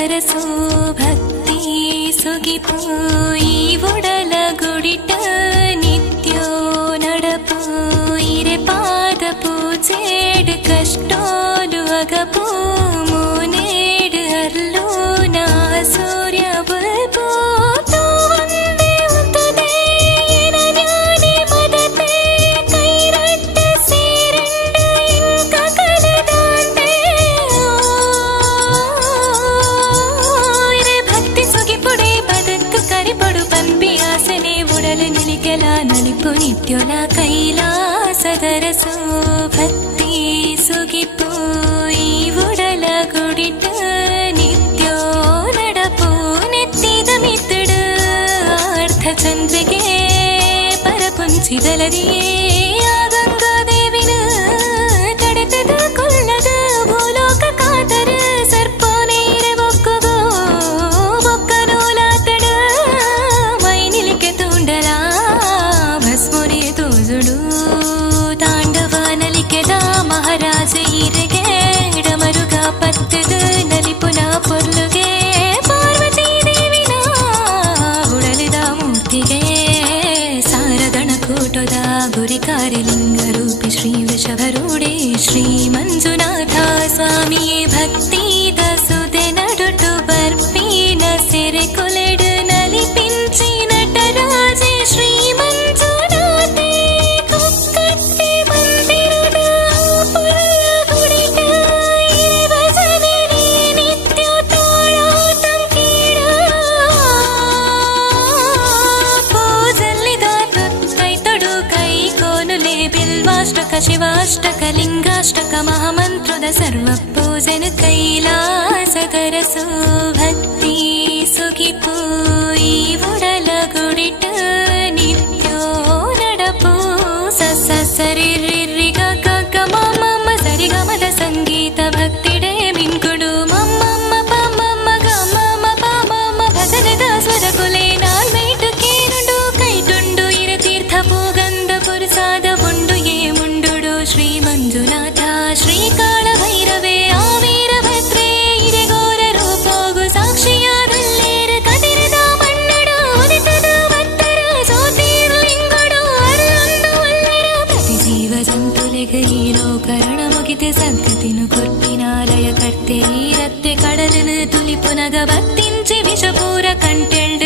ಸದರಸೋ ಭಕ್ತಿ ಸುಗಿಪು ಈ ಉಡಲ ಗುಡಿಟ ನಿತ್ಯೋ ನಡಪು ಇರೆ ಪಾದ ಪೂಜೆಡ್ ಕಷ್ಟೋಲು ಅಗಪು ಮೂನೇಡ್ ಅರ್ಲು ನಾ ಸೂರ್ಯ ಬಲ್ಪು ನಲಿಪು ನಿತ್ಯೋಲ ಕೈಲಾಸದರಸೋ ಭಕ್ತಿ ಸುಗಿಪು ಈ ಉಡಲ ಗುಡಿಟ ನಿತ್ಯೋ ನಡಪು ನೆತ್ತಿದ ಮಿತ್ತಡ ಅರ್ಥ ಚಂದ್ರಿಗೆ ಪರಪುಂಚಿದಲರಿಯೇ ಗಂಗಾದೇವಿನ ಕಡೆತದ ಕೊಲ್ಲದ ಭೂಲೋಕ ಕಾತರ ಸರ್ಪೋನೇರೆ ಬೊಕ್ಕಗೋ ಬೊಕ್ಕನೋಲಾತಡ ಮೈ ನಿಲಿಕೆ ತುಂಡಲ ತಾಂಡವ ನಲಿಕೆದ ಮಹಾರಾಜ ಈರೆಗೆ ಡಮರುಗ ಪತ್ತದ ನಲಿಪುನ ಪೊರ್ಲುಗೆ ಪಾರ್ವತೀ ದೇವಿನ ಉಡಲಿದ ಮೂರ್ತಿಗೆ ಸಾರಗಣ ಕೂಟದ ಗುರಿಕಾರಿಲಿಂಗ ರೂಪಿ ಶ್ರೀ ವೃಷಭರೂಢೆ ಶ್ರೀ ಮಂಜುನಾಥ ಸ್ವಾಮಿಯೇ ಭಕ್ತಿದ ಸುದೆ ನಡುಟು ಬರ್ಪಿನ ಸೆರೆ ಕೊಲೆಡು ನಲಿಪಿಂಚಿ ನಟರಾಜೆ ಶ್ರೀ ಶಿವಾಷ್ಟಕ ಲಿಂಗಾಷ್ಟಕ ಮಹಾಮಂತ್ರದ ಸರ್ವ ಪೂಜನ ಕೈಲಾಸದರಸೋ ಭಕ್ತಿ ಸುಗಿಪು ಈ ಉಡಲ ಗುಡಿಟ ನಿತ್ಯೋ ನಡಪು ಸಸ ಸರಿ ರಿ ಗ ಗ ಮಮ್ಮ ಸರಿ ಗಮದ ಸಂಗೀತ ಭಕ್ತಿಡೆ ಮಿಂಕುಡು ಮಮ್ಮಮ್ಮ ಪಮ್ಮಮ್ಮ ಗ ಮಮ್ಮ ಪಮ್ಮಮ್ಮ ಭಜನದ ಸ್ವರ ಕುಲೆ ನಾಲ್ಮೇಟು ಕೇರುಂಡು ಕೈಟುಂಡು ಇರ ತೀರ್ಥ ಪೂಗಂಧ ಪುರುಸಾದ ಉಂಡು ಶ್ರೀ ಮಂಜುನಾಥ ಶ್ರೀಕಾಳ ಭೈರವೇ ಆ ವೀರಭದ್ರೇ ಇರೆಗೋರ ರೂಪೋಗು ಸಾಕ್ಷಿಯಾದಲ್ಲೇರ ಕದಿರದ ಮಣ್ಣಡ ಉದಿತದ ಭಕ್ತರ ಸೋತೀರು ಲಿಂಗಡು ಅಲ್ಲೊಂದು ಅಲ್ಲರ ಪ್ರತಿ ಜೀವ ಜಂತುಲೆಗೆ ಈ ಲೋಕರಣ ಮುಗಿತೆ ಸದ್ಗತಿನು ಕೊರ್ಪಿನಾಲಯ ಕರ್ತೆ ಈರತ್ತೆ ಕಡಲನು ತುಲಿಪುನಗ ಭಕ್ತಿಂಚಿ ವಿಷಪೂರ ಕಂಟೆಳ್